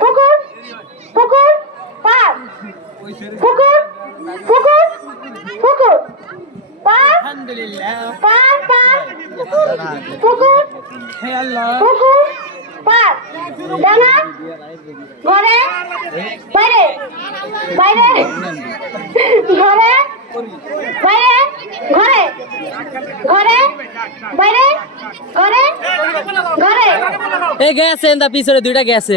পুকুর পুকুর পার পুকুর পুকুর পুকুর পার পার পার পুকুর পুকুর পার ডানা ঘরে? বাইরে? বাইরে? ঘরে? বাইরে? ঘরে? ঘরে? বাইরে? ঘরে? ঘরে? এ গেছে এন্দা, পিছনে দুইটা গেছে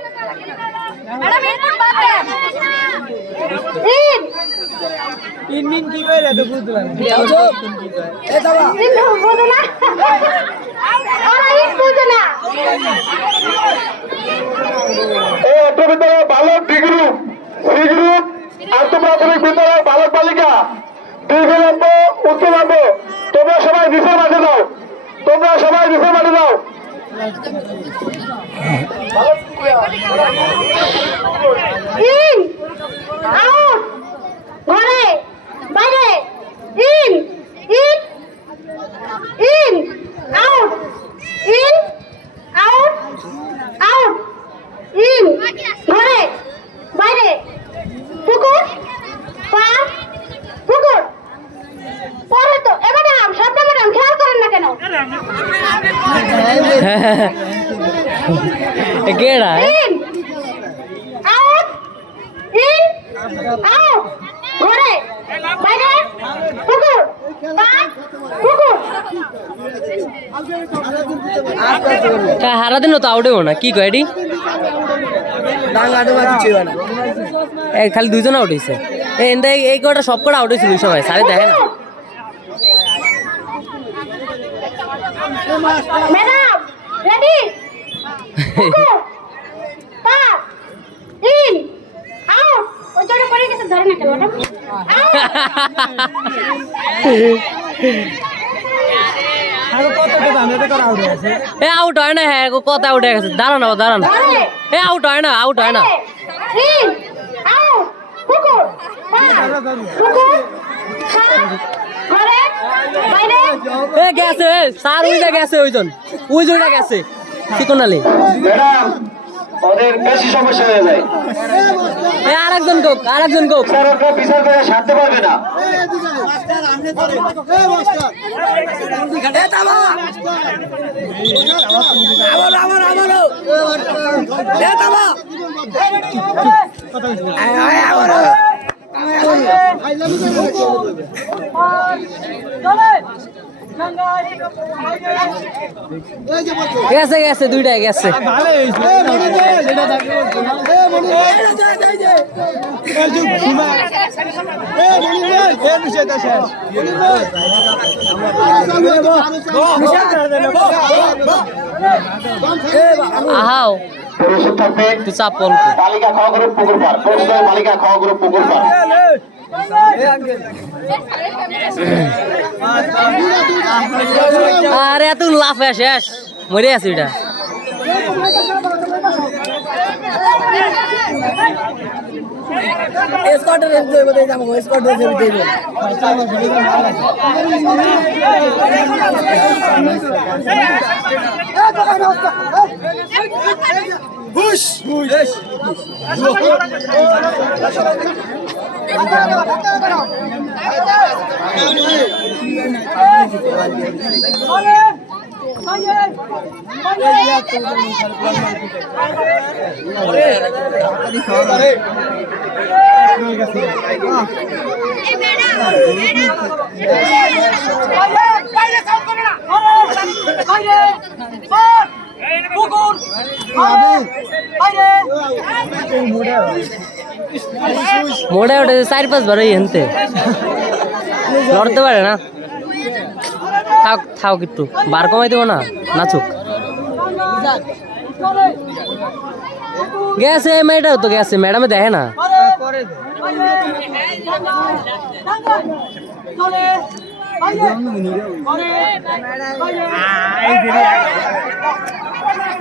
বাদ দেন। রিন রিন বুঝো না ওরা ইন বুঝো না। এই উচ্চ বিদ্যালয় বালক ডি গ্রুপ সি গ্রুপ আন্ত প্রাথমিক বিদ্যালয় বালক। বালিকা দীর্ঘলম্ব উচ্চলম্ব তোমরা সবাই নিচের মাঠে যাও। তোমরা সবাই নিচের মাঠে যাও। ইন আউট ঘরে বাইরে in in in out in out out in ঘরে বাইরে পুকুর পার পুকুর পরে তো এ ম্যাডাম শব্দ ম্যাডাম খেয়াল করেন না কেন এ কেডা এ? ইন আউট ইন আউট ঘরে বাইরে পুকুর পার পুকুর তা হারা দিন তো আউটে না কি কয় এডি এ খালি দুজন আউট হয়েছে এই- এই কটা সব কটা আউট হয়েছিল ওই সময় সারে দেখে না। ম্যাডাম রেডি পার ইন আউট ওই জন্য পড়ে গেছে ধরে না কেন ম্যাডাম এ আউট হয় না হ্যাঁ কত আউট হয়ে গেছে। দাঁড়ানো দাঁড়ানো। এ আউট হয় না আউট হয় না। আউট এ গেছে স্যার ওইটা গেছে ওইজন। ওই জনটা গেছে ম্যাডাম ওদের বেশি সমস্যা হয়ে যায়। এ আরেকজন কোক আরেকজন কোক। বিচারকরা বিচার করে সারতে পারবে না। গেছে গেছে দুইটাই গেছে আহাও পুরুষ থাকবে তুই চাপ অল্প বালিকা খাওয়া গ্রুপ পুকুর পার পুরুষ দল বালিকা খাওয়া গ্রুপ পুকুর পার আরে এত লাফে শেষ। মরে আছে এটা। মোড়ে ওঠে চার পাঁচ বার হেনতে লড়তে পারে না থাক থাক একটু বার কমাই দেবো না নাচুক গেছে মেয়েটাও তো গেছে ম্যাডামে দেখে না চলে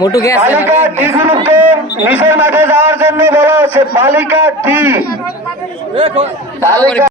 মোটু আছে? বালিকা ডি গ্রুপকে নিচের মাঠে যাওয়ার জন্য বলা হচ্ছে বালিকা ডি